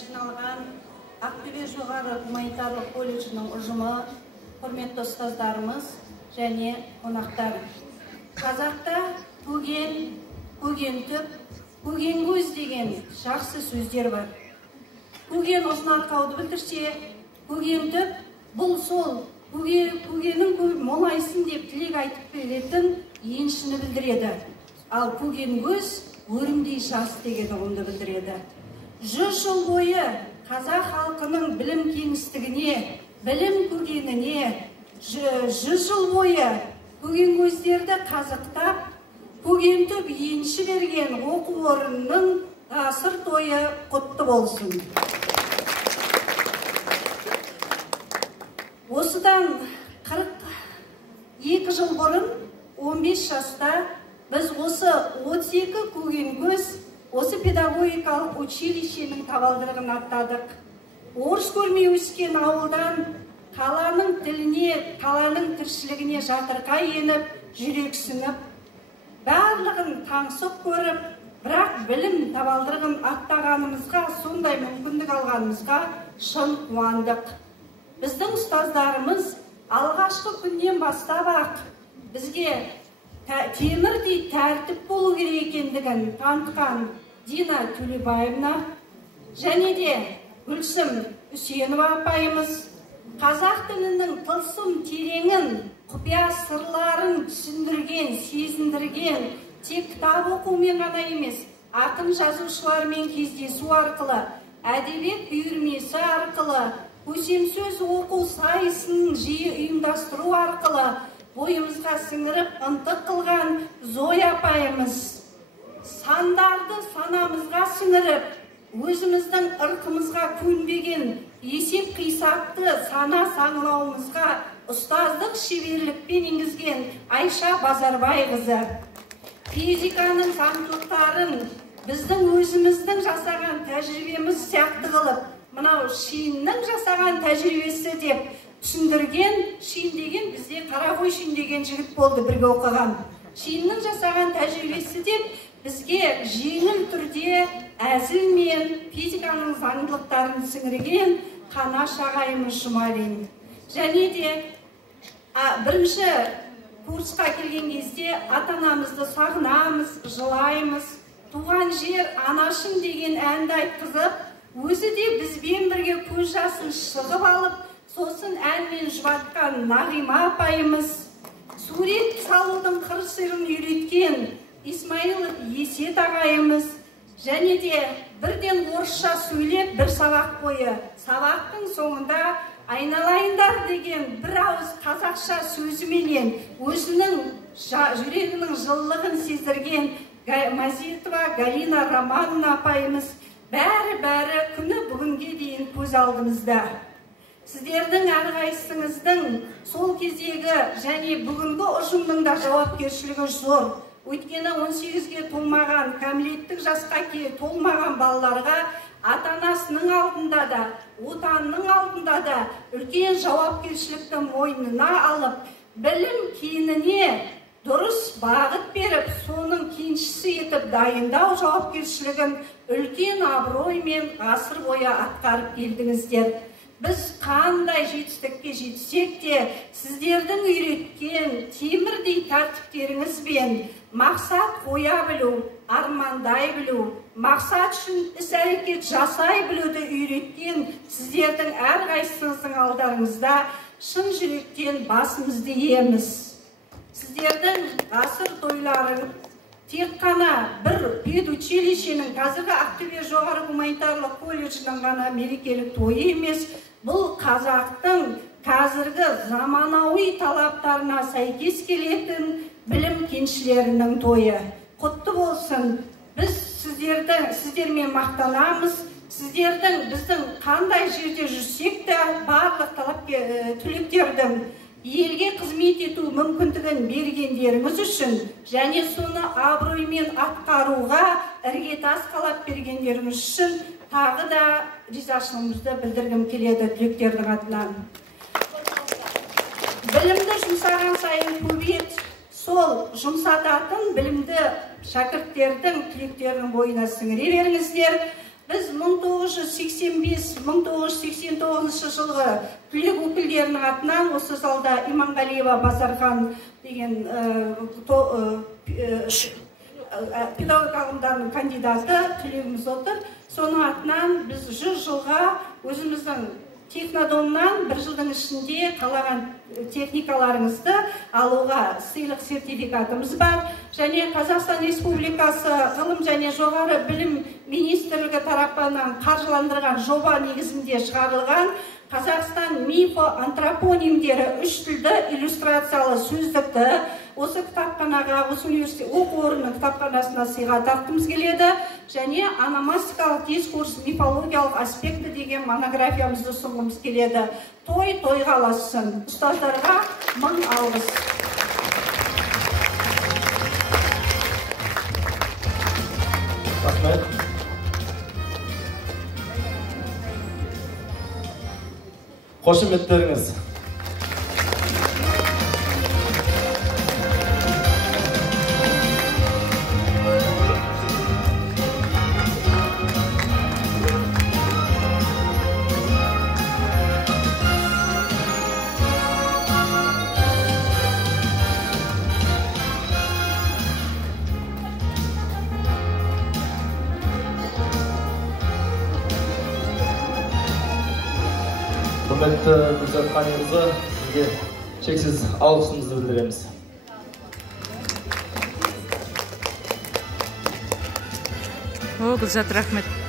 жиналған Ақтөбе жоғары гуманитарлық колледжінің ұжымы, құрметті ұстаздарымыз және қонақтар. Қазақта көген, көгентүп, көгенгөз деген жақсы сөздер бар. Көген ұзын арқауды білдірсе, көгентүп бұл сол көгенің молайсын деп тілек айтып беретін еншіні білдіреді. Ал көгенгөз өрімдей жас деген ұғымды білдіреді. 100 жыл бойы қазақ халқының білім кеңістігіне, білім көгеніне 100 жыл бойы көгенгөздерді қазықтап, көгентүп енші берген оқу орнының ғасыр тойы құтты болсын. Осыдан 42 жыл бұрын 15 жаста біз осы 32 көгенгөз осы педагогикалық училищенің табалдырығын аттадық. Орыс көрмей өскен ауылдан қаланың тіліне, қаланың тіршілігіне жатырқай еніп, жүрексініп, барлығын таңсық көріп, бірақ білім табалдырығын аттағанымызға, сондай мүмкіндік алғанымызға шын қуандық. Біздің ұстаздарымыз алғашқы күннен бастап-ақ бізге темірдей тәртіп болу керек екендігін танытқан Дина Төлебаевна және де Гүлсім Үсенова апайымыз қазақ тілінің тылсым тереңін, құпия сырларын түсіндірген, сезіндірген, тек кітап оқумен ғана емес, ақын жазушылармен кездесу арқылы, әдебиет үйірмесі арқылы, көсемсөз оқу сайысын жиі ұйымдастыру арқылы бойымызға сіңіріп ынтық қылған Зоя апайымыз, сандарды санамызға сіңіріп, өзіміздің ырқымызға көнбеген есеп қисапты сана саңлауымызға ұстаздық шеберлікпен енгізген Айша Базарбайқызы, физиканың заңдылықтарын біздің өзіміздің жасаған тәжірибеміз сияқты қылып, мынау Шиннің жасаған тәжірибесі деп түсіндірген. Шин деген бізде Қарағой Шин деген жігіт болды, бірге оқыған. Шиннің жасаған тәжірибесі деп бізге жеңіл түрде әзілмен физиканың заңдылықтарын сіңірген Қанаш ағайымыз Жұмалин. Және де бірінші курсқа келген кезде ата-анамызды сағынамыз, жылаймыз, туған жер анашым деген әнді айтқызып, өзі де бізбен бірге көз жасын шығып алып, сосын әнмен жұбатқан Нағима апайымыз, сурет салудың қыр-сырын үйреткен Исмаилов Есет ағайымыз, және де бірден орысша сөйлеп бір сабақ бойы, сабақтың соңында айналайындар деген бір ауыз қазақша сөзіменен өзінің жүрегінің жылылығын сездірген Мазетова Галина Романовна апайымыз, бәрі күні бүгінге дейін көз алдымызда. Сіздердің әрқайсыңыздың сол кездегі және бүгінгі ұжымның да жауапкершілігі зор. Өйткені 18-ге толмаған, кәмелеттік жасқа толмаған балаларға ата-анасының алдында да, отанның алдында да үлкен жауапкершілікті мойнына алып, білім кеніне дұрыс бағыт беріп, соның кеншісі етіп дайындау жауапкершілігін үлкен абыроймен ғасыр бойы атқарып келдіңіздер. Біз қандай жетістікке жетсек те, сіздердің үйреткен темірдей тәртіптеріңізбен мақсат қоя білу, армандай білу, мақсат үшін іс-әрекет жасай білуді үйреткен сіздердің әрқайсыңыздың алдарыңызда шын жүректен басымызды иеміз. Сіздердің ғасыр тойларын тек қана бір педучилищенің, қазіргі Ақтөбе жоғары гуманитарлық колледжінің ғана мерекелік тойы емес, бұл қазақтың қазіргі заманауи талаптарына сәйкес келетін білім кеншілерінің тойы. Құтты болсын. Біз сіздермен мақтанамыз. Сіздердің біздің қандай жерде жүрсек те барлық түлектердің елге қызмет ету мүмкіндігін бергендеріңіз үшін және соны абыроймен атқаруға іргетас қалап бергендеріңіз үшін тағы да ризашылығымызды білдіргім келеді түлектердің атынан. Білімді жұмсаған сайын көбейет, сол жұмсататын білімді шәкірттердің түлектерінің бойына сіңіре беріңіздер. Біз 1985-1989 жылғы түлек өкілдерінің атынан осы залда Иманғалиева Базархан деген педагог ғылымдарының кандидаты түлегіміз отыр. Соның атынан біз 100 жылға өзіміздің технодомнан 1 жылдың ішінде қалаған техникаларыңызды алуға сыйлық сертификатымыз бар. Және Қазақстан Республикасы ғылым және жоғары білім министрлігі тарапынан қаржыландырған жоба негізінде шығарылған Қазақстан мифо-антропонимдері 3 тілді иллюстрациялы сөздікті осы кітапханаға, осы университет оқу орнының кітапханасына сыйға тартқымыз келеді. Және ономастикалық дискурс мифологиялық аспекті деген монографиямызды ұсынғымыз келеді. Той тойға ұлассын. Ұстаздарға мың алғыс. Рахмет. Қошеметтеріңіз. Құрметті Гүлзат Қанымызы, сізге шексіз алғысымызды білдіреміз. Гүлзат, рахмет.